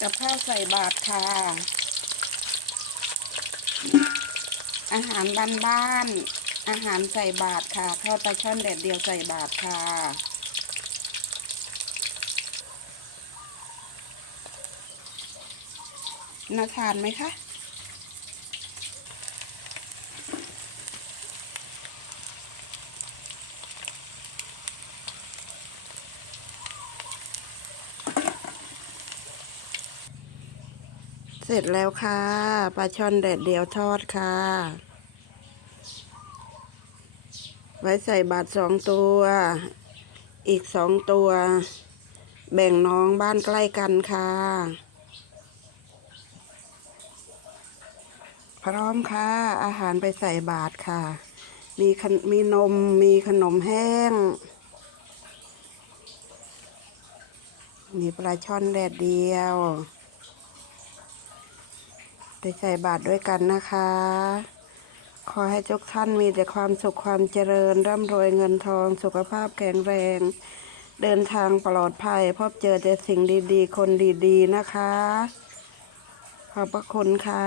กับข้าวใส่บาตรค่ะ อาหารบ้านๆอาหารใส่บาตรค่ะ ข้าวปลาช่อนแดดเดียวใส่บาตรค่ะ น่าทานไหมคะ เสร็จแล้วค่ะปลาช่อนแดดเดียวทอดค่ะ ไว้ใส่บาทสองตัว อีกสองตัว แบ่งน้องบ้านใกล้กันค่ะ พร้อมค่ะ อาหารไปใส่บาทค่ะ มีมีนมมีขนมแห้งมีปลาช่อนแดดเดียว ไปใส่บาตรด้วยกันนะคะ ขอให้ทุกท่านมีแต่ความสุขความเจริญ ร่ำรวยเงินทอง สุขภาพแข็งแรง เดินทางปลอดภัย พบเจอแต่สิ่งดีๆ คนดีๆ นะคะ ขอบพระคุณค่ะ